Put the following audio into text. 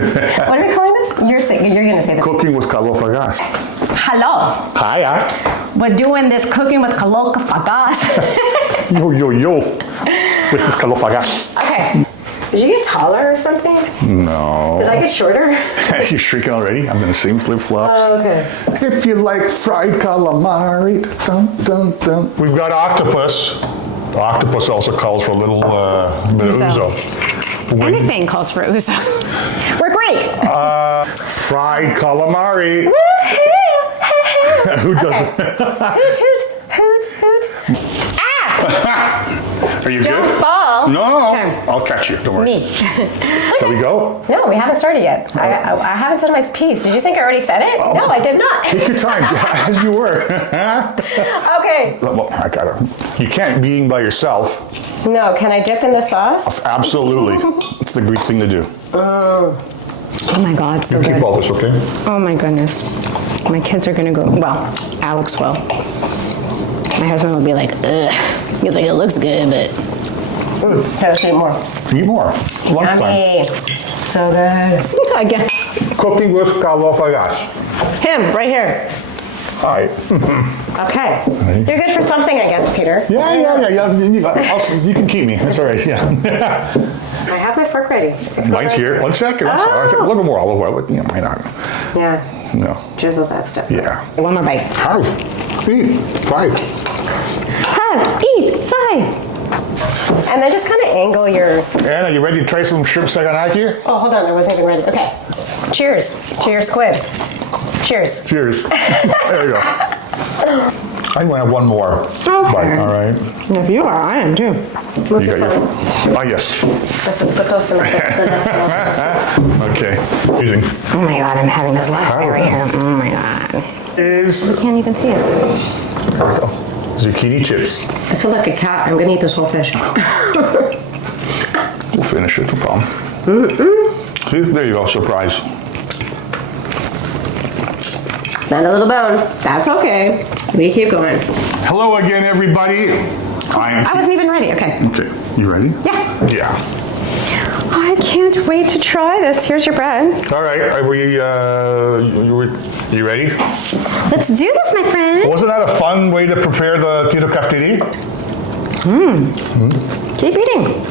What are we calling this? You're going to say the Cooking with Kalofagas. Hello. Hi. We're doing this cooking with Kalofagas. Yo. With Kalofagas. Okay. Did you get taller or something? No. Did I get shorter? You're shrinking already? I'm in the same flip-flops. Oh, okay. If you like fried calamari, dum, dum, dum. We've got octopus. Octopus also calls for a little bit of ouzo. Anything calls for ouzo. We're great. Fried calamari. Who doesn't? Hoot. Ah! Are you Don't good? fall. No. Okay. I'll catch you. Don't worry. Me. Shall we go? No, we haven't started yet. I haven't said my piece. Did you think I already said it? No, I did not. Take your time, as you were. Okay. Well, I got it. You can't be eating by yourself. No, can I dip in the sauce? Absolutely. It's the Greek thing to do. Oh my God, so You good. keep all this, okay? Oh my goodness. My kids are gonna go, well, Alex will. My husband will be like, ugh. He's like, it looks good, but. Let's eat more. Eat more. Lunchtime. Yummy. So good. Again. Cooking with Kalofagas. Him, right here. Hi. Okay. You're good for something, I guess, Peter. Yeah. You can keep me. That's all right. Yeah. I have my fork ready. Mine's here. 1 second. I'm sorry. A little more olive oil. But, why not? Yeah. No. Drizzle that stuff. Yeah. One more bite. Have. Eat. Fried. Have, eat, five. And then just kind of angle your... Anna, you ready to try some shrimp saganaki? Oh, hold on. I wasn't even ready. Okay. Cheers to your squid. Cheers. Cheers. There you go. I'm going to have one more. Okay. Bite, all right? If you are, I am too. You got your... Oh, yes. This is gotoso. Okay. Using... Oh my God, I'm having this last bite right here. Oh my God. Is... You can't even see it. There we go. Zucchini chips. I feel like a cat. I'm going to eat this whole fish. We'll finish it, no problem. See, there you go, surprise. Not a little bone. That's okay. We keep going. Hello again, everybody. I wasn't even ready. Okay. Okay, you ready? Yeah. Yeah. I can't wait to try this. Here's your bread. All right, are you ready? Let's do this, my friend. Wasn't that a fun way to prepare the tiro kafteri? Keep eating.